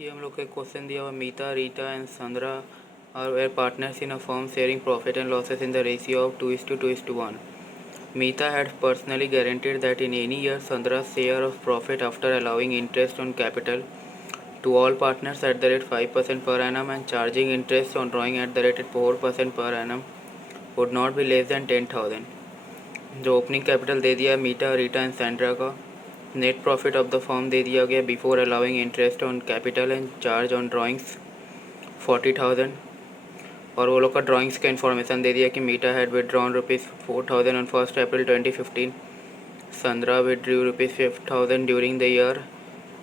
ये हम लोग को एक क्वेश्चन दिया हुआ, Meeta, Reeta and Sandra are were partners in a firm sharing profit and losses in the ratio of 2:1. Meeta had personally guaranteed that in any year Sandra's share of profit after allowing interest on capital to all partners at the rate 5% per annum and charging interest on drawing at the rate 4% per annum would not be less than 10,000. जो opening capital दे दिया Meeta, Reeta and Sandra का, net profit of the firm दे दिया गया before allowing interest on capital and charge on drawings 40,000, और वो लोग का ड्राइंग्स का इन्फॉर्मेशन दे दिया कि Meeta had withdrawn ₹4,000 on 1 April 2015. Sandra withdrew ₹5,000 during the year.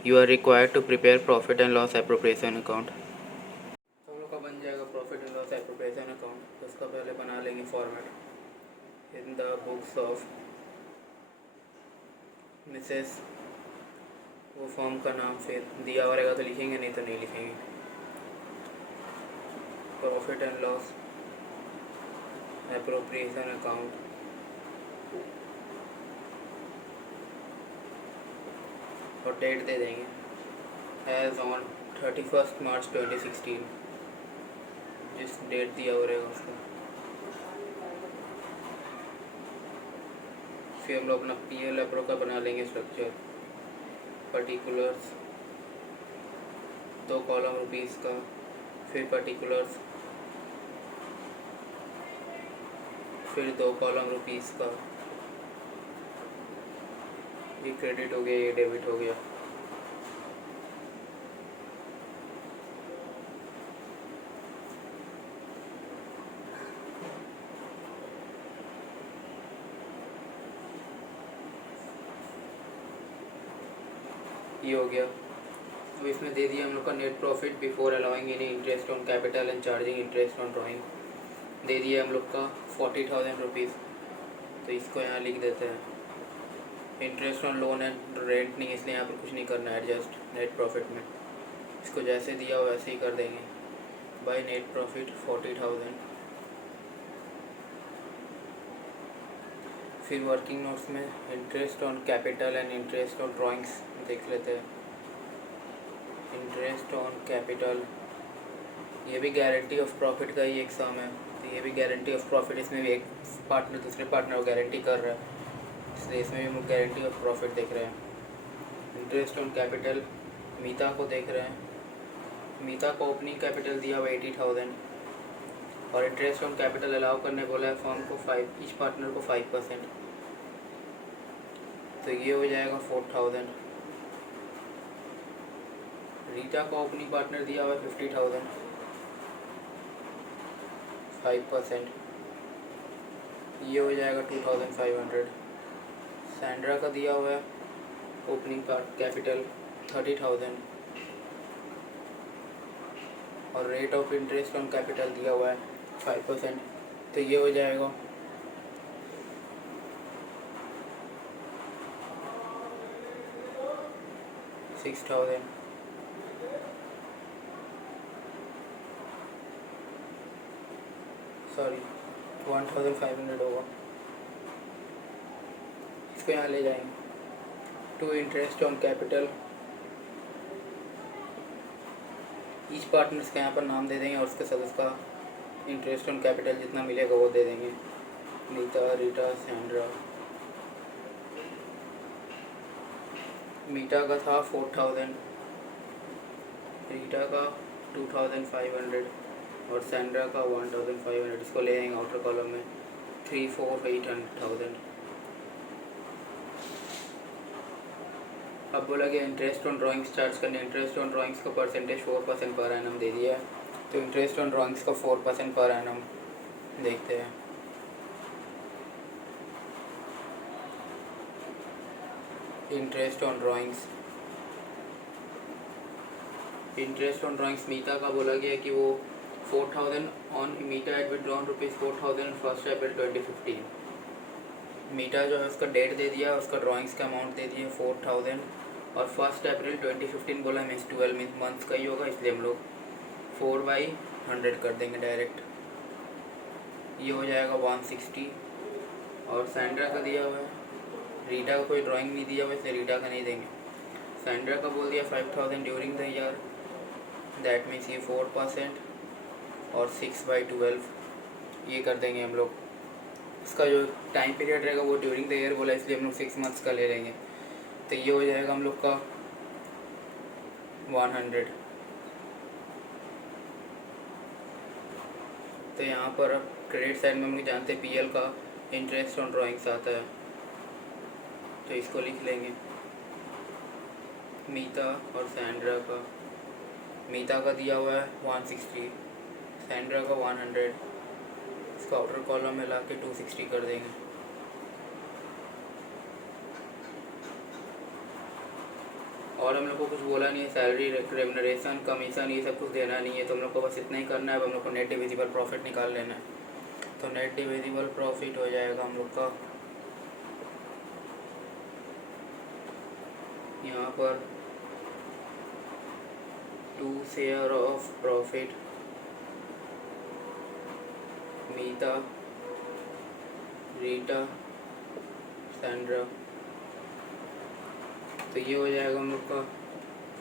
You are required to prepare profit and loss appropriation account. हम लोग का बन जाएगा profit and loss appropriation account. तो उसका पहले बना लेंगे format in the books of Mrs, वो फॉर्म का नाम फिर दिया हुआ रहेगा तो लिखेंगे, नहीं तो नहीं लिखेंगे. Profit and loss appropriation account, और डेट दे देंगे एज ऑन 31 मार्च 2016, जिस डेट दिया हुआ रहेगा उसका. फिर हम लोग अपना पीएल एप्रो का बना लेंगे स्ट्रक्चर. पर्टिकुलर्स 2 कॉलम रुपीज़ का, फिर पर्टिकुलर्स, फिर 2 कॉलम रुपीज़ का. ये क्रेडिट हो गया, ये डेबिट हो गया. ये हो गया. अब इसमें दे दिया हम लोग का net profit before allowing any interest on capital and charging interest on drawing. दे दिया हम लोग का 40,000 रुपीज़. तो इसको यहाँ लिख देते हैं. Interest on loan and rent नहीं, इसलिए यहाँ पर कुछ नहीं करना है एडजस्ट नेट प्रॉफिट में. इसको जैसे दिया हो वैसे ही कर देंगे. By net profit 40,000. फिर वर्किंग नोट्स में interest on capital and interest on drawings देख लेते हैं. इंटरेस्ट ऑन कैपिटल, ये भी गारंटी ऑफ प्रॉफिट का ही एक सम है. तो ये भी गारंटी ऑफ प्रॉफिट, इसमें भी एक पार्टनर दूसरे पार्टनर को गारंटी कर रहा है, इसलिए इसमें भी हम लोग गारंटी ऑफ प्रॉफिट देख रहे हैं. इंटरेस्ट ऑन कैपिटल मीता को देख रहे हैं. मीता को ओपनिंग कैपिटल दिया हुआ 80,000, और इंटरेस्ट ऑन कैपिटल अलाउ करने बोला है फर्म को 5, ईच पार्टनर को 5%. तो ये हो जाएगा 4,000. रीटा को ओपनिंग पार्टनर दिया हुआ है 50,000, 5%. ये हो जाएगा 2,500. सैंड्रा का दिया हुआ है ओपनिंग कैपिटल 30,000, और rate of interest on capital दिया हुआ है 5%. तो ये हो जाएगा 6,000. सॉरी 1,500 होगा. इसको यहाँ ले जाएंगे. To interest on capital, each partners के यहाँ पर नाम दे देंगे और उसके साथ उसका इंटरेस्ट ऑन कैपिटल जितना मिलेगा वो दे देंगे. मीता, रीटा, सैंड्रा. मीटा का था 4,000, रीटा का 2,500 और सैंड्रा का 1,500. इसको ले आएंगे आउटर कॉलम में 3, 4, 8,000. अब बोला गया इंटरेस्ट ऑन ड्राइंग्स चार्ज करने. इंटरेस्ट ऑन ड्राइंग्स का परसेंटेज 4% पर एनम दे दिया है. तो इंटरेस्ट ऑन ड्राइंग्स का 4% पर एनम देखते हैं. Interest on drawings, interest on drawings Meeta का बोला गया कि वो 4,000 on Meeta at withdrawn ₹4,000 1 April 2015. Meeta जो है उसका डेट दे दिया, उसका ड्राइंग्स का अमाउंट दे दिया 4,000, और 1 अप्रैल 2015 बोला मीन्स 12 मंथ्स का ही होगा, इसलिए हम लोग 4/100 कर देंगे डायरेक्ट. ये हो जाएगा 160. और सैंड्रा का दिया हुआ है, रीटा का कोई ड्राइंग नहीं दिया हुआ इसलिए रीटा का नहीं देंगे. सैंड्रा का बोल दिया 5,000 during the year, that means ये 4% और 6/12 ये कर देंगे हम लोग। इसका जो टाइम पीरियड रहेगा वो ड्यूरिंग द ईयर बोला, इसलिए हम लोग 6 मंथ्स का ले लेंगे। तो ये हो जाएगा हम लोग का 100। तो यहाँ पर अब क्रेडिट साइड में हम लोग जानते हैं PL का इंटरेस्ट ऑन ड्राइंग्स आता है, तो इसको लिख लेंगे। मीता और सैंड्रा का, मीता का दिया हुआ है 160, सैंड्रा का 100, इसको आउटर कॉलम में ला के 260 कर देंगे। और हम लोग को कुछ बोला नहीं है, सैलरी, रेमुनरेशन, कमीशन ये सब कुछ देना नहीं है, तो हम लोग को बस इतना ही करना है। अब हम लोग को नेट डिविजिबल प्रॉफिट निकाल लेना है। तो नेट डिविजिबल प्रॉफिट हो जाएगा हम लोग का यहाँ पर 2 share of profit Meeta, Rita, Sandra. तो ये हो जाएगा हम लोग का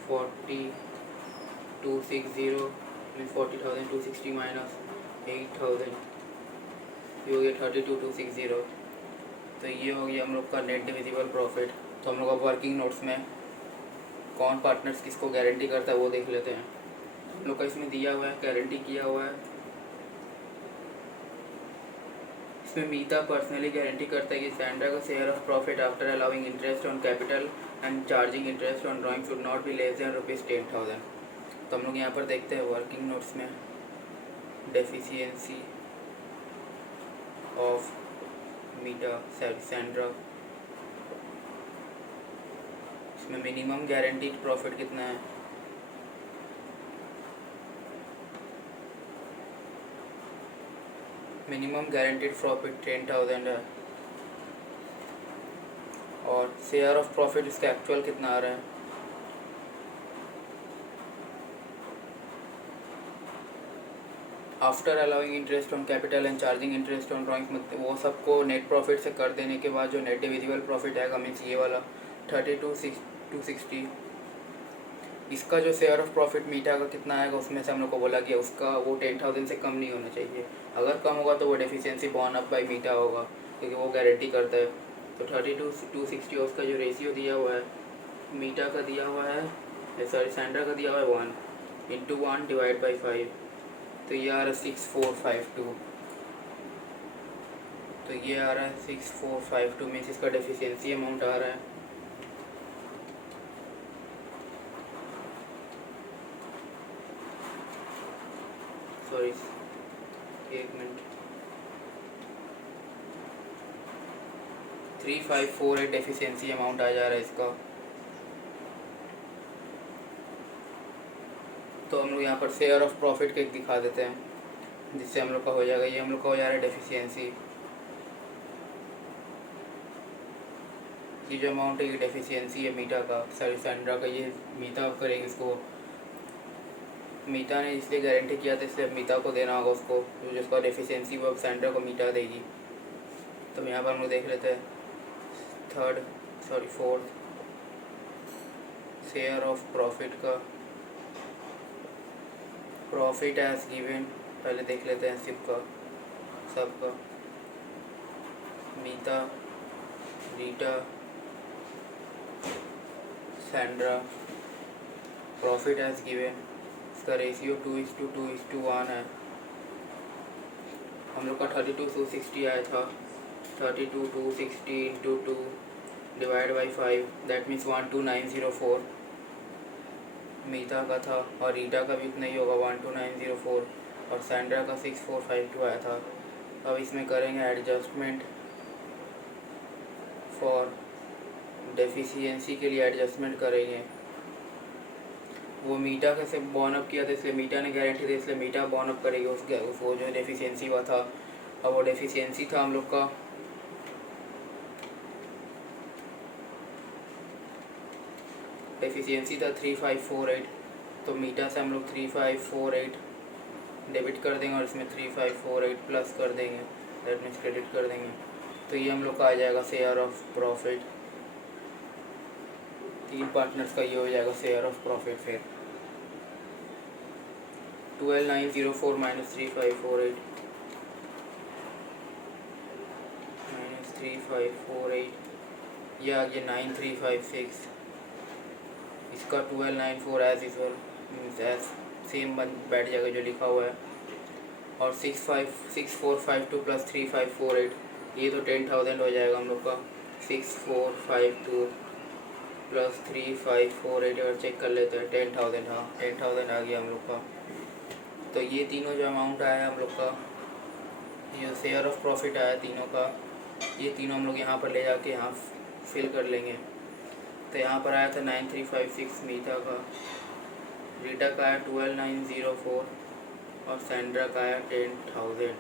40,260 में 40,260 माइनस 8,000, ये हो गया 32,260। तो ये हो गया हम लोग का नेट डिविजिबल प्रॉफिट। तो हम लोग अब वर्किंग नोट्स में कौन पार्टनर्स किसको गारंटी करता है वो देख लेते हैं। हम लोग का इसमें दिया हुआ है, गारंटी किया हुआ है। इसमें मीता पर्सनली गारंटी करता है कि सैंड्रा का share of profit after allowing interest on capital and charging interest on drawing should not be less than ₹10,000। तो हम लोग यहाँ पर देखते हैं वर्किंग नोट्स में डेफिशिएंसी ऑफ मीटा सैंड्रा। इसमें मिनिमम गारंटीड प्रॉफिट कितना है, मिनिमम गारंटीड प्रॉफिट 10,000 है। और शेयर ऑफ प्रॉफिट इसका एक्चुअल कितना आ रहा है, after allowing interest on capital and charging interest on drawings, मतलब वो सबको नेट प्रॉफिट से कर देने के बाद जो नेट डिविजिबल प्रॉफिट आएगा मीन्स ये वाला 32,260। इसका जो शेयर ऑफ प्रॉफिट मीटा का कितना आएगा उसमें से हम लोग को बोला कि उसका वो 10,000 से कम नहीं होना चाहिए। अगर कम होगा तो वो डेफिशिएंसी बॉर्न अप बाई मीटा होगा, क्योंकि वो गारंटी करता है। तो 32,260 उसका जो रेशियो दिया हुआ है, मीटा का दिया हुआ है, सॉरी सैंड्रा का दिया हुआ है 1/1 डिवाइड बाई 5, तो ये आ रहा है 6452। तो ये आ रहा है 6452 मीन्स इसका डेफिशिएंसी अमाउंट आ रहा है सॉरी एक मिनट 3548 डेफिशिएंसी अमाउंट आ जा रहा है इसका। तो हम लोग यहाँ पर शेयर ऑफ प्रॉफिट के दिखा देते हैं, जिससे हम लोग का हो जाएगा, ये हम लोग का हो जा रहा है डेफिशिएंसी। ये जो अमाउंट है ये डेफिशिएंसी है मीटा का, सॉरी सैंड्रा का, ये मीटा करेंगे इसको। मीटा ने इसलिए गारंटी किया था इसलिए मीटा को देना होगा उसको, जो जिसका डेफिशिएंसी वो सैंड्रा को मीटा देगी। तो यहाँ पर हम लोग देख लेते हैं फोर्थ शेयर ऑफ प्रॉफिट का, प्रॉफिट एज गिवन पहले देख लेते हैं सबका Meeta, Rita, Sandra, profit as given, इसका रेशियो 2:2:1 है। हम लोग का 32,260 आया था, 32,260 into 2 divide by 5, that means 12904 Meeta का था, और रीटा का भी इतना ही होगा 12904, और सैंड्रा का 6452 आया था। अब इसमें करेंगे एडजस्टमेंट फॉर डेफिशिएंसी के लिए एडजस्टमेंट करेंगे। वो मीटा का से बॉर्न अप किया था इसलिए मीटा ने गारंटी दी, इसलिए मीटा बॉर्न अप करेगी उसको जो डेफिशिएंसी हुआ था। अब वो डेफिशिएंसी था हम लोग का डेफिशिएंसी था 3548, तो मीटा से हम लोग 3548 डेबिट कर देंगे और इसमें 3548 प्लस कर देंगे, दैट मीन्स क्रेडिट कर देंगे। तो ये हम लोग का आ जाएगा शेयर ऑफ प्रॉफिट, 3 पार्टनर्स का ये हो जाएगा शेयर ऑफ प्रॉफिट। फिर 12,904 minus 3,548 minus 3,548 ये आ गया 9,356। इसका 1294 as usual means as same बन बैठ जाएगा जो लिखा हुआ है। और 6,452 प्लस 3,548 ये तो 10,000 हो जाएगा हम लोग का। 6,452 प्लस 3,548 अगर चेक कर लेते हैं 10,000, हाँ 10,000 आ गया हम लोग का। तो ये तीनों जो अमाउंट आया हम लोग का, ये शेयर ऑफ प्रॉफिट आया तीनों का, ये तीनों हम लोग यहाँ पर ले जाके यहाँ फिल कर लेंगे। तो यहाँ पर आया था 9,356 मीता का, रीटा का आया 12,904 और सैंड्रा का आया 10,000।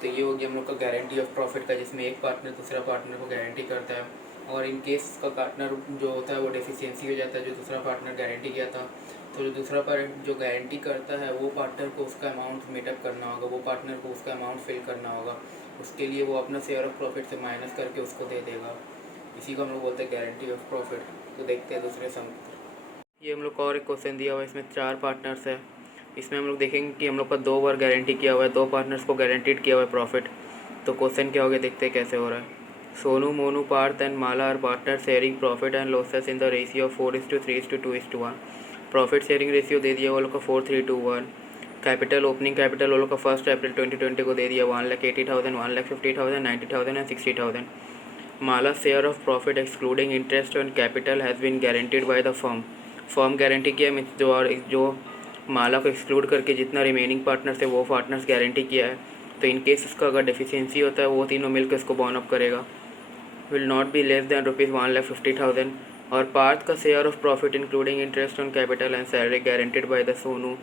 तो ये हो गया हम लोग का गारंटी ऑफ प्रॉफिट का, जिसमें एक पार्टनर दूसरा पार्टनर को गारंटी करता है। और इन केस का पार्टनर जो होता है वो डेफिशिएंसी हो जाता है, जो दूसरा पार्टनर गारंटी किया था, तो जो दूसरा पार्टनर जो गारंटी करता है वो पार्टनर को उसका अमाउंट मीटअप करना होगा, वो पार्टनर को उसका अमाउंट फिल करना होगा। उसके लिए वो अपना शेयर ऑफ प्रॉफिट से माइनस करके उसको दे देगा। इसी को हम लोग बोलते हैं गारंटी ऑफ प्रॉफिट। तो देखते हैं दूसरे सम। ये हम लोग का और एक क्वेश्चन दिया हुआ है, इसमें 4 पार्टनर्स है। इसमें हम लोग देखेंगे कि हम लोग का 2 बार गारंटी किया हुआ है, 2 पार्टनर्स को गारंटीड किया हुआ है प्रॉफिट। तो क्वेश्चन क्या हो गया देखते हैं कैसे हो रहा है। Sonu, Monu, Parth and Mala are partner sharing profit and losses in the ratio of 4:3:2:1। Profit sharing ratio दे दिया वो लोग का 4:3:1। कैपिटल, ओपनिंग कैपिटल वो लोग का 1 अप्रैल 2020 को दे दिया 1,80,000, 1,50,000, 90,000 and 60,000। Mala share of profit excluding interest on capital has been guaranteed by the firm. Firm guarantee किया मीन्स जो माला को एक्सक्लूड करके जितना रिमेनिंग पार्टनर्स है वो पार्टनर्स गारंटी किया है। तो इन केस उसका अगर डेफिशिएंसी होता है वो तीनों मिलकर इसको बॉर्न अप करेगा। Will not be less than ₹1,50,000। और पार्थ का share of profit including interest on capital and salary guaranteed by the Sonu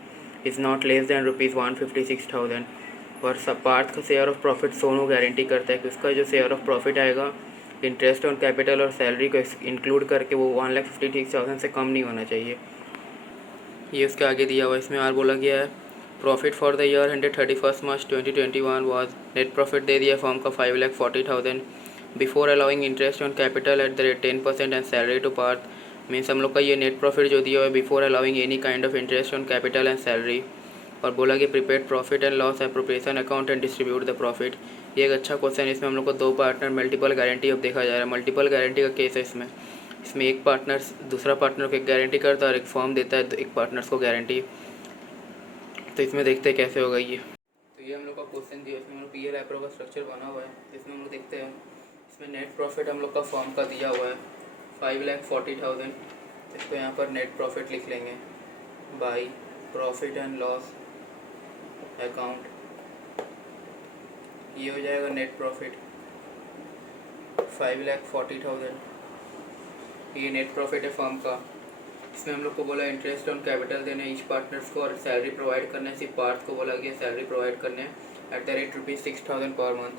is not less than ₹156,000। और सब पार्थ का share of profit Sonu guarantee करता है कि उसका जो शेयर ऑफ प्रॉफिट आएगा इंटरेस्ट ऑन कैपिटल और सैलरी को इंक्लूड करके वो 1,56,000 से कम नहीं होना चाहिए। ये उसके आगे दिया हुआ, इसमें और बोला गया है profit for the year ended 31 March 2021 was, net profit दे दिया फर्म का 5,40,000 before allowing interest on capital at the rate 10% and salary to Parth. Means हम लोग का ये नेट प्रॉफिट जो दिया हुआ है before allowing any kind of interest on capital and salary. और बोला कि prepaid profit and loss appropriation account and distribute the profit. ये एक अच्छा क्वेश्चन है। इसमें हम लोग को 2 पार्टनर मल्टीपल गारंटी अब देखा जा रहा है। मल्टीपल गारंटी का केस है इसमें। इसमें एक पार्टनर दूसरा पार्टनर को एक गारंटी करता है और एक फर्म देता है एक पार्टनर्स को गारंटी। तो इसमें देखते हैं कैसे होगा ये। तो ये हम लोग का क्वेश्चन दिया, इसमें हम लोग पीएल एप्रो का स्ट्रक्चर बना हुआ है। इसमें हम लोग देखते हैं, इसमें नेट प्रॉफिट हम लोग का फर्म का दिया हुआ है 5,40,000। इसको यहाँ पर नेट प्रॉफिट लिख लेंगे by profit and loss account. ये हो जाएगा नेट प्रॉफिट 5,40,000। ये नेट प्रॉफिट है फर्म का। इसमें हम लोग को बोला इंटरेस्ट ऑन कैपिटल देने ईच पार्टनर्स को और सैलरी प्रोवाइड करना है। सिर्फ पार्थ को बोला गया सैलरी प्रोवाइड करने eight the rate ₹6,000 per month.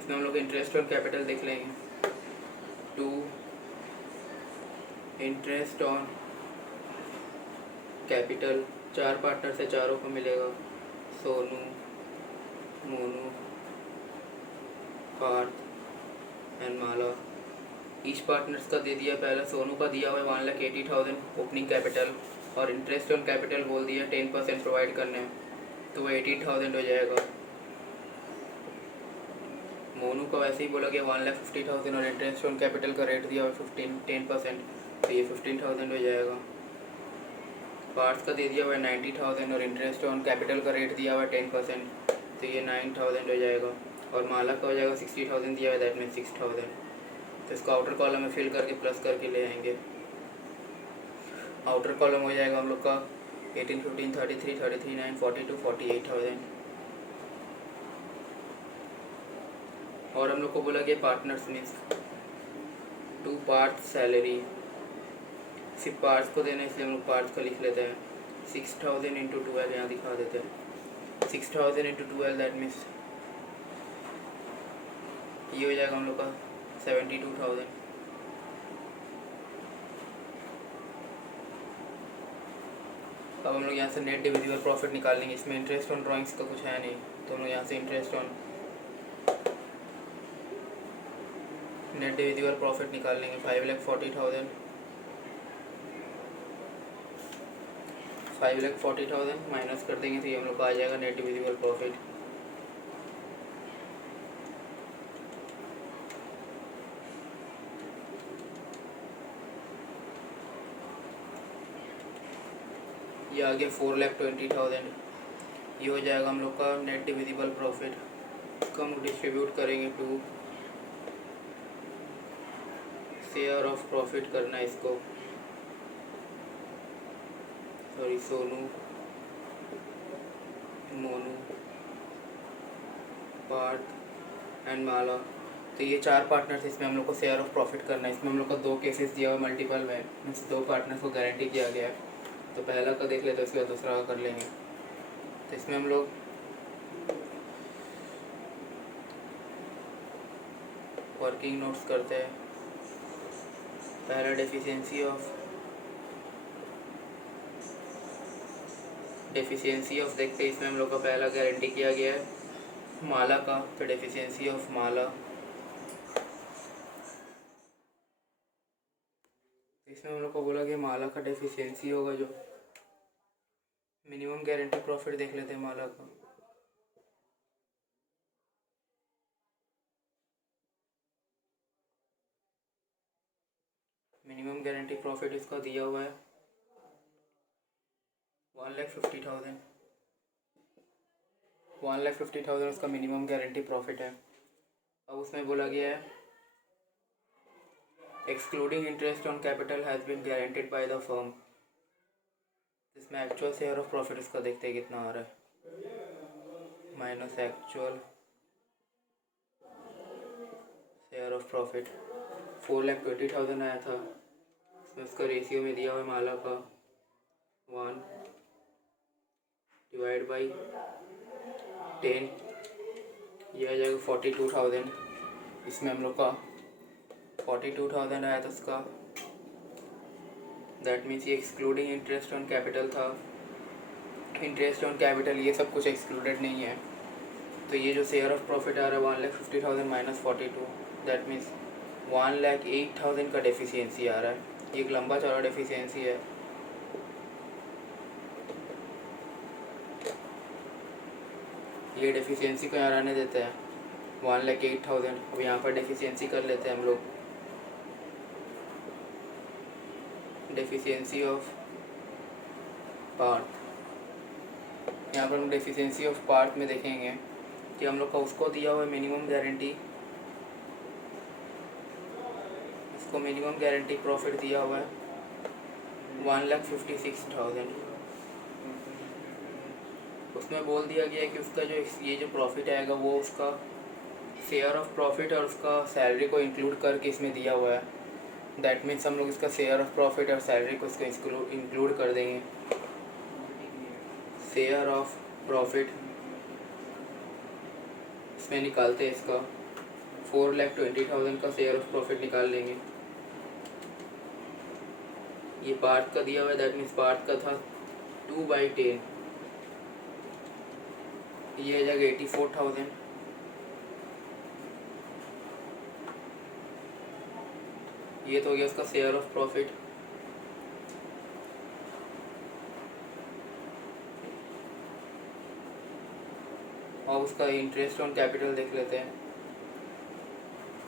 इसमें हम लोग इंटरेस्ट ऑन कैपिटल देख लेंगे to interest on capital. 4 partner से चारों को मिलेगा, Sonu, Monu, Parth and Mala. Each partners का दे दिया, पहला सोनू का दिया हुआ है 1,80,000 ओपनिंग कैपिटल और इंटरेस्ट ऑन कैपिटल बोल दिया 10% प्रोवाइड करने, तो वो 18,000 हो जाएगा। मोनू का वैसे ही बोला गया 1,50,000 और इंटरेस्ट ऑन कैपिटल का रेट दिया हुआ 10%, तो ये 15,000 हो जाएगा। पार्थ का दे दिया हुआ है 90,000 और इंटरेस्ट ऑन कैपिटल का रेट दिया हुआ है 10%, तो ये 9,000 हो जाएगा। और माला का हो जाएगा 60,000 दिया हुआ है, दैट मीन 6,000। तो इसको आउटर कॉलम में फिल करके प्लस करके ले आएंगे। आउटर कॉलम हो जाएगा हम लोग का 18, 15, 33, 33, 9, 42, 48,000। और हम लोग को बोला गया पार्टनर्स मीन्स 2 पार्ट सैलरी। सिर्फ पार्ट्स को देना इसलिए हम लोग पार्ट्स का लिख लेते हैं 6,000 इंटू 12, यहाँ दिखा देते हैं 6,000 इंटू 12, दैट मीन्स ये हो जाएगा हम लोग का 72,000। अब हम लोग यहाँ से नेट डिविजिबल प्रॉफिट निकाल लेंगे। इसमें इंटरेस्ट ऑन ड्राइंग्स का कुछ है नहीं, तो हम लोग यहाँ से interest on net divisible profit निकाल लेंगे 5,40,000 5,40,000 माइनस कर देंगे तो ये हम लोग का आ जाएगा नेट डिविजिबल प्रॉफिट। ये आ गया 4,20,000। ये हो जाएगा हम लोग का नेट डिविजिबल प्रॉफिट। इसको हम डिस्ट्रीब्यूट करेंगे टू शेयर ऑफ प्रॉफिट करना है इसको। सॉरी, सोनू, मोनू, पार्थ एंड माला। तो ये 4 पार्टनर्स, इसमें हम लोग को शेयर ऑफ प्रॉफिट करना है। इसमें हम लोग को 2 केसेस दिया हुआ मल्टीपल में, मीन्स 2 पार्टनर्स को गारंटी किया गया है। तो पहला का देख लेते हैं, उसके बाद दूसरा का कर लेंगे। तो इसमें हम लोग वर्किंग नोट्स करते हैं। पहला डेफिशिएंसी ऑफ देखते हैं। इसमें हम लोग का पहला गारंटी किया गया है माला का, तो डेफिशिएंसी ऑफ माला। इसमें हम लोग को बोला कि माला का डेफिशिएंसी होगा जो मिनिमम गारंटी प्रॉफिट देख लेते हैं माला का। मिनिमम गारंटी प्रॉफिट इसका दिया हुआ है 1,50,000। 1,50,000 उसका मिनिमम गारंटी प्रॉफिट है। अब उसमें बोला गया है excluding interest on capital has been guaranteed by the firm. इसमें एक्चुअल शेयर ऑफ प्रॉफिट इसका देखते हैं कितना आ रहा है, minus actual share of profit 4,20,000 आया था। इसमें उसका रेशियो में दिया हुआ है माला का 1 डिवाइड बाई 10, यह आ जाएगा 42,000। इसमें हम लोग का 42,000 आया था उसका, दैट मीन्स ये एक्सक्लूडिंग इंटरेस्ट ऑन कैपिटल था। इंटरेस्ट ऑन कैपिटल ये सब कुछ एक्सक्लूडेड नहीं है। तो ये जो शेयर ऑफ प्रॉफिट आ रहा है 1,50,000 माइनस 42, दैट मीन्स 1,08,000 का डेफिशिएंसी आ रहा है। ये एक लंबा चौड़ा डेफिशिएंसी है। ये डेफिशिएंसी को यहाँ रहने देते हैं 1,08,000। अब यहाँ पर डेफिशिएंसी कर लेते हैं हम लोग। डेफिशिएंसी ऑफ पार्ट, यहाँ पर हम डेफिशिएंसी ऑफ पार्ट में देखेंगे कि हम लोग का उसको दिया हुआ है मिनिमम गारंटी, इसको मिनिमम गारंटी प्रॉफिट दिया हुआ है 1,56,000। उसमें बोल दिया गया है कि उसका जो ये जो प्रॉफिट आएगा वो उसका शेयर ऑफ प्रॉफिट और उसका सैलरी को इंक्लूड करके इसमें दिया हुआ है। दैट मीन्स हम लोग इसका शेयर ऑफ प्रॉफिट और सैलरी को इसको इंक्लूड कर देंगे। शेयर ऑफ प्रॉफिट इसमें निकालते हैं, इसका 4,20,000 का शेयर ऑफ प्रॉफिट निकाल लेंगे। ये पार्ट का दिया हुआ है, दैट मीन्स पार्ट का था 2/10, ये आ जाएगा 84,000। ये तो हो गया उसका शेयर ऑफ प्रॉफिट। और उसका इंटरेस्ट ऑन कैपिटल देख लेते हैं।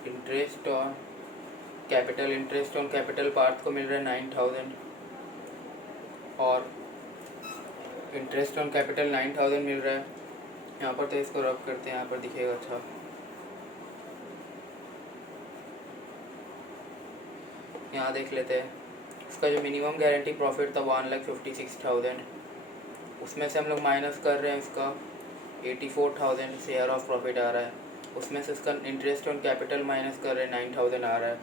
इंटरेस्ट ऑन कैपिटल पार्ट को मिल रहा है 9,000 और इंटरेस्ट ऑन कैपिटल 9,000 मिल रहा है। यहाँ पर तो इसको रब करते हैं, यहाँ पर दिखेगा। अच्छा, यहाँ देख लेते हैं। इसका जो मिनिमम गारंटी प्रॉफिट था 1,56,000, उसमें से हम लोग माइनस कर रहे हैं इसका 84,000 शेयर ऑफ प्रॉफिट आ रहा है। उसमें से इसका इंटरेस्ट ऑन कैपिटल माइनस कर रहे हैं 9,000 आ रहा है।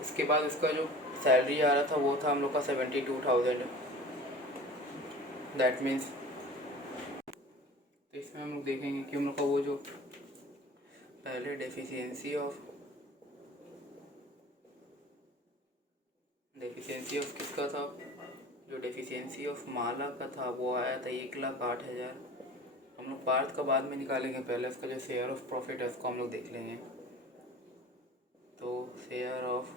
उसके बाद उसका जो सैलरी आ रहा था वो था हम लोग का 72,000। दैट मीन्स तो इसमें हम लोग देखेंगे कि हम लोग का वो जो पहले डेफिशिएंसी ऑफ किसका था, जो डेफिशिएंसी ऑफ माला का था वो आया था 1,08,000। हम लोग पार्ट का बाद में निकालेंगे, पहले उसका जो शेयर ऑफ प्रॉफिट है उसको हम लोग देख लेंगे। तो शेयर ऑफ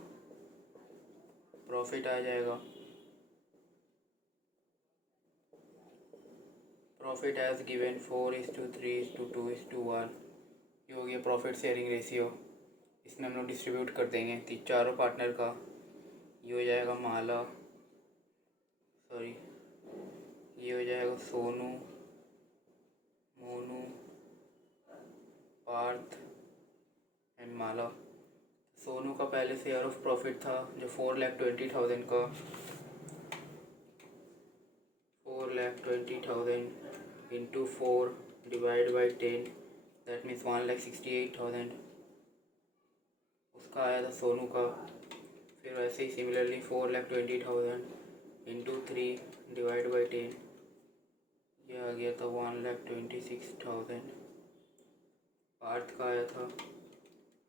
प्रॉफिट आ जाएगा प्रॉफिट एज गिवन 4:3:2:1। ये हो गया प्रॉफिट शेयरिंग रेशियो। इसमें हम लोग डिस्ट्रीब्यूट कर देंगे चारों पार्टनर का। ये हो जाएगा ये हो जाएगा सोनू, मोनू, पार्थ एंड माला। सोनू का पहले शेयर ऑफ प्रॉफिट था जो 4,20,000 का। 4,20,000 into 4 divide by 10, that means 1,68,000 उसका आया था सोनू का। फिर वैसे ही सिमिलरली 4,20,000 इंटू 3 डिवाइड बाई 10, ये आ गया था 1,26,000। पार्थ का आया था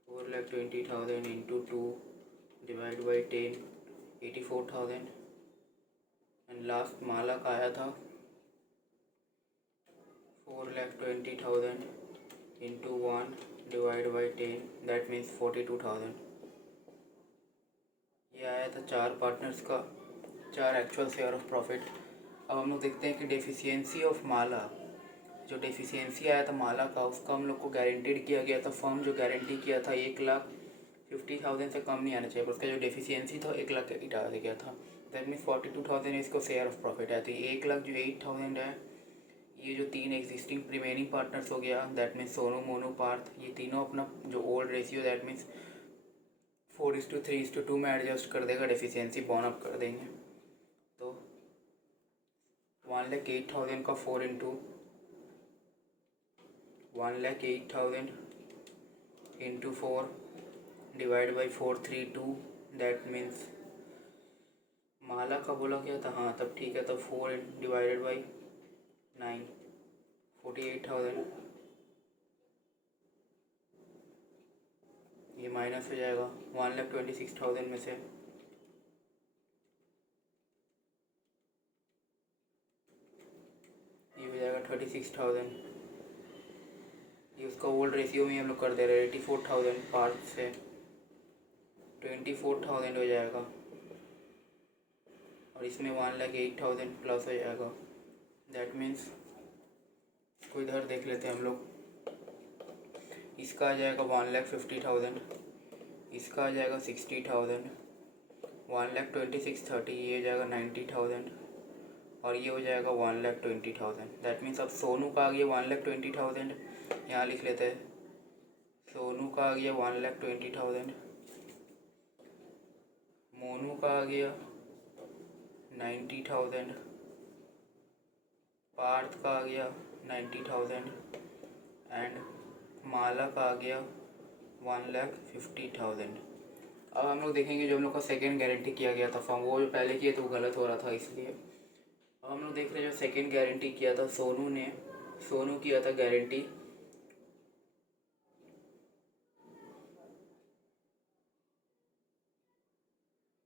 4,20,000 into 2 divide by 10, 84,000। And last Mala का आया था 4,20,000 into 1 divide by 10, that means 42,000। ये आया था चार पार्टनर्स का, चार एक्चुअल शेयर ऑफ प्रॉफिट। अब हम लोग देखते हैं कि डेफिशिएंसी ऑफ माला, जो डेफिशिएंसी आया था माला का, उसका हम लोग को गारंटीड किया गया था। फर्म जो गारंटी किया था 1,50,000 से कम नहीं आना चाहिए, पर उसका जो डेफिशिएंसी था 1,00,000 आ गया था। दैट मीन्स 42,000 इसको शेयर ऑफ प्रॉफिट है। तो 1,08,000 है। ये जो तीन एग्जिस्टिंग रिमेनिंग पार्टनर्स हो गया, दैट मीन्स सोनू, मोनू, पार्थ, ये तीनों अपना जो ओल्ड रेशियो दैट मीन्स 4:3:2 में एडजस्ट कर देगा, डेफिशिएंसी बॉर्न अप कर देंगे। तो 1,08,000 का 4 into 1,08,000 into 4 divide by 432, that means Mala का बोला क्या था, हाँ तब ठीक है। तब 4 डिवाइडेड बाई 9, 48,000। ये माइनस हो जाएगा 1,26,000 में से। ये हो जाएगा 36,000। ये उसका ओल्ड रेशियो में हम लोग कर दे रहे हैं 84,000। पार्थ से 24,000 हो जाएगा, और इसमें 1,08,000 प्लस हो जाएगा। दैट मीन्स इसको इधर देख लेते हैं हम लोग। इसका आ जाएगा 1,50,000, इसका आ जाएगा 60,000, 1,26,30, ये हो जाएगा 90,000, और ये हो जाएगा 1,20,000। दैट मीन्स अब सोनू का आ गया 1,20,000, यहाँ लिख लेते हैं। सोनू का आ गया 1,20,000, मोनू का आ गया 90,000, पार्थ का आ गया 90,000 एंड माला का आ गया 1,50,000। अब हम लोग देखेंगे जो हम लोग का सेकेंड गारंटी किया गया था फॉर्म, वो जो पहले किए थे वो गलत हो रहा था, इसलिए अब हम लोग देख रहे हैं जो सेकेंड गारंटी किया था सोनू ने। सोनू किया था गारंटी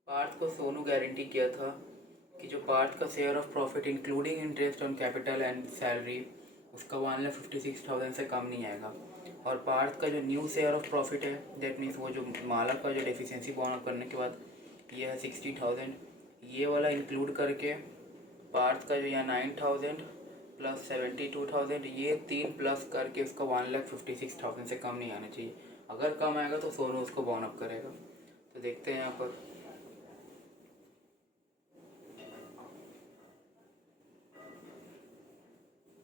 पार्थ को। सोनू गारंटी किया था कि जो पार्थ का share of profit including interest on capital and salary, उसका 1,56,000 से कम नहीं आएगा। और पार्थ का जो न्यू शेयर ऑफ प्रॉफिट है, दैट मीन्स वो जो माला का जो डेफिशिएंसी बॉर्न अप करने के बाद ये है 60,000, ये वाला इंक्लूड करके पार्थ का जो यहाँ 9,000 प्लस 72,000, ये तीन प्लस करके उसका 1,56,000 से कम नहीं आना चाहिए। अगर कम आएगा तो सोनू उसको बॉर्न अप करेगा। तो देखते हैं यहाँ पर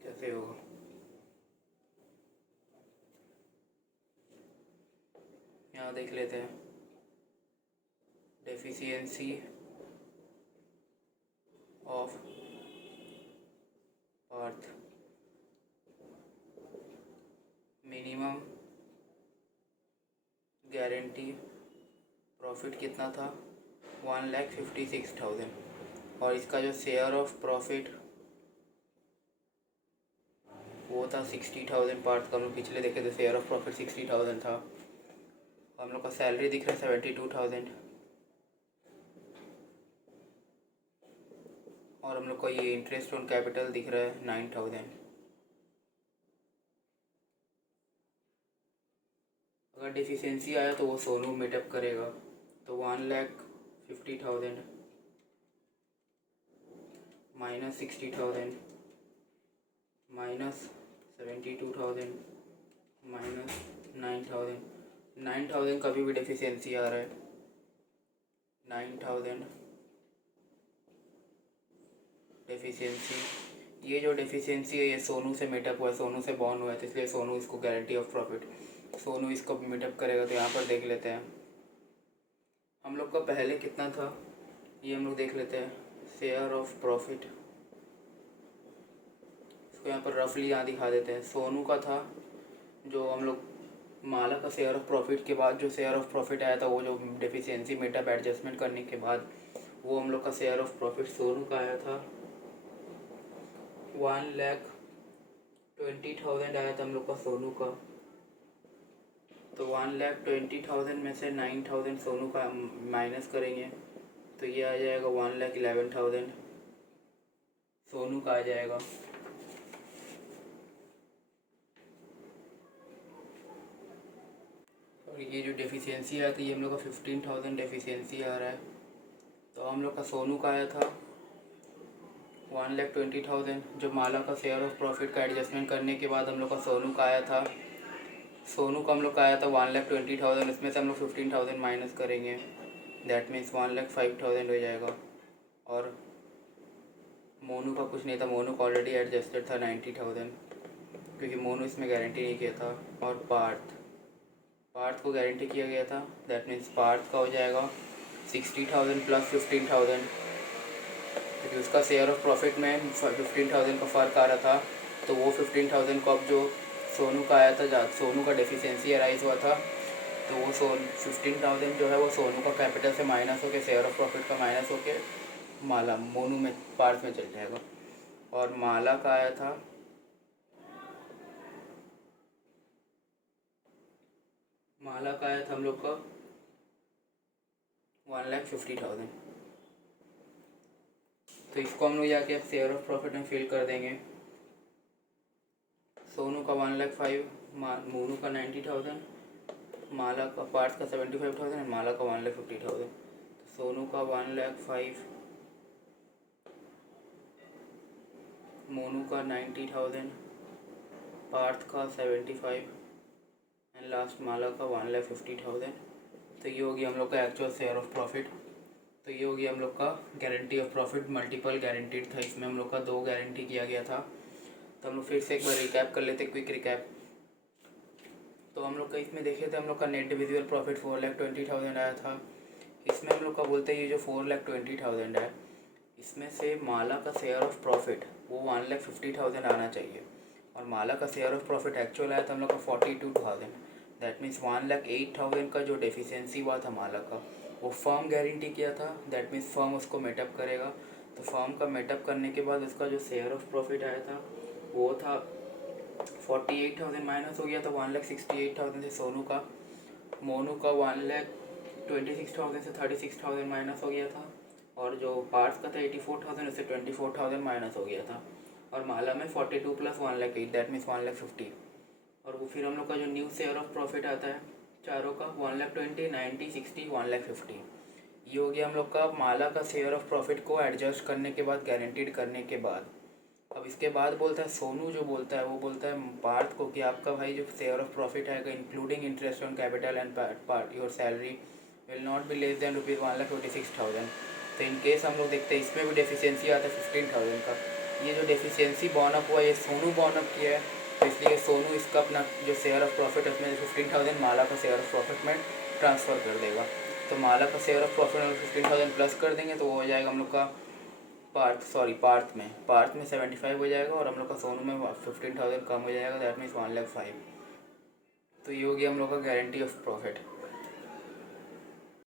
कैसे होगा। यहाँ देख लेते हैं deficiency of Parth. Minimum guarantee profit कितना था, 1,56,000, और इसका जो शेयर ऑफ प्रॉफिट वो था 60,000। पार्थ का हम लोग पिछले देखे थे, शेयर ऑफ प्रॉफिट 60,000 था। हम लोग का सैलरी दिख रहा है 72,000, और हम लोग का ये इंटरेस्ट ऑन कैपिटल दिख रहा है 9,000। अगर डिफिशियंसी आया तो वो सोनू मेटअप करेगा। तो 1,50,000 माइनस 60,000 -72,000 -9,000। 9,000 कभी भी डेफिशिएंसी आ रहा है। 9,000 डेफिशिएंसी। ये जो डेफिशिएंसी है ये सोनू से मीटअप हुआ है, सोनू से बॉर्न हुआ है, तो इसलिए सोनू इसको गारंटी ऑफ प्रॉफिट, सोनू इसको मीटअप करेगा। तो यहाँ पर देख लेते हैं हम लोग का पहले कितना था, ये हम लोग देख लेते हैं। शेयर ऑफ प्रॉफिट, इसको यहाँ पर रफली यहाँ दिखा देते हैं। सोनू का था जो हम लोग माला का शेयर ऑफ प्रॉफिट के बाद जो शेयर ऑफ प्रॉफिट आया था, वो जो डेफिशिएंसी मीटअप एडजस्टमेंट करने के बाद वो हम लोग का शेयर ऑफ प्रॉफिट सोनू का आया था 1,20,000 आया था हम लोग का सोनू का। तो 1,20,000 में से 9,000 सोनू का माइनस करेंगे तो ये आ जाएगा 1,11,000 सोनू का आ जाएगा। और ये जो डेफिशिएंसी आया था ये हम लोग का 15,000 डेफिशिएंसी आ रहा है। तो हम लोग का सोनू का आया था 1,20,000, जो माला का शेयर ऑफ प्रॉफिट का एडजस्टमेंट करने के बाद हम लोग का सोनू का आया था। सोनू का हम लोग का आया था 1,20,000, इसमें से हम लोग 15,000 माइनस करेंगे, दैट मीन्स 1,05,000 हो जाएगा। और मोनू का कुछ नहीं था, मोनू का ऑलरेडी एडजस्टेड था 90,000, क्योंकि मोनू इसमें गारंटी नहीं किया था। और पार्थ को गारंटी किया गया था, दैट मीन्स पार्थ का हो जाएगा 60,000 प्लस 15,000, क्योंकि उसका शेयर ऑफ प्रॉफिट में 15,000 का फ़र्क आ रहा था। तो वो 15,000 को अब जो सोनू का आया था, सोनू का डेफिशिएंसी अराइज हुआ था, तो वो 15,000 जो है वो सोनू का कैपिटल से माइनस होकर, शेयर ऑफ प्रॉफिट का माइनस होकर माला मोनू में पार्थ में चल जाएगा। और माला का आया था हम लोग का 1,50,000। तो इसको हम लोग जाके अब शेयर ऑफ प्रॉफिट में फिल कर देंगे। सोनू का 1,05,000, मोनू का 90,000, माला का पार्थ का 75,000, माला का 1,50,000। तो सोनू का 1,05,000, मोनू का 90,000, पार्थ का 75 एंड लास्ट माला का 1,50,000। तो ये होगी हम लोग का एक्चुअल शेयर ऑफ प्रॉफिट। तो ये होगी हम लोग का guarantee of profit, multiple guaranteed था, इसमें हम लोग का 2 गारंटी किया गया था। तो हम लोग फिर से एक बार रिकैप कर लेते, क्विक रिकैप। तो हम लोग का इसमें देखे थे हम लोग का नेट डिविजिबल प्रॉफिट 4,20,000 आया था। इसमें हम लोग का बोलते हैं ये जो 4,20,000 है, इसमें से माला का शेयर ऑफ प्रॉफिट वो 1,50,000 आना चाहिए। और माला का शेयर ऑफ प्रॉफिट एक्चुअल आया था हम लोग का 42,000, दैट मीन्स 1,08,000 का जो डेफिशिएंसी हुआ था माला का, वो फर्म गारंटी किया था, दैट मीन्स फर्म उसको मेटअप करेगा। तो फर्म का मेटअप करने के बाद उसका जो शेयर ऑफ प्रॉफिट आया था वो था 48,000, माइनस हो गया था 1,68,000 से सोनू का। मोनू का 1,26,000 से 36,000 माइनस हो गया था। और जो पार्ट्स का था 84,000, उससे 24,000 माइनस हो गया था। और माला में 42 प्लस 1,08,000, दैट मीन्स 1,50,000। और वो फिर हम लोग का जो न्यू शेयर ऑफ प्रॉफिट आता है चारों का 1,20,000, 90, 60, 1,50,000। ये हो गया हम लोग का माला का शेयर ऑफ प्रॉफिट को एडजस्ट करने के बाद, गारंटीड करने के बाद। अब इसके बाद बोलता है सोनू, जो बोलता है वो बोलता है पार्थ को कि आपका भाई जो शेयर ऑफ प्रॉफिट आएगा including interest on capital and part your salary will not be less than ₹1,26,000। तो इन केस हम लोग देखते हैं इसमें भी डेफिशिएंसी आता है 15,000 का। ये जो डेफिशिएंसी बॉर्नअप हुआ ये सोनू बॉर्नअप किया है, तो इसलिए सोनू इसका अपना जो शेयर ऑफ प्रॉफिट है उसमें 15,000 माला का शेयर ऑफ प्रॉफिट में ट्रांसफ़र कर देगा। तो माला का शेयर ऑफ प्रॉफिट में 15,000 प्लस कर देंगे तो वो हो जाएगा हम लोग का पार्थ में 75 हो जाएगा, और हम लोग का सोनू में 15,000 कम हो जाएगा, दैट मीन्स 1,05,000। तो ये हो गया हम लोग का गारंटी ऑफ प्रॉफिट।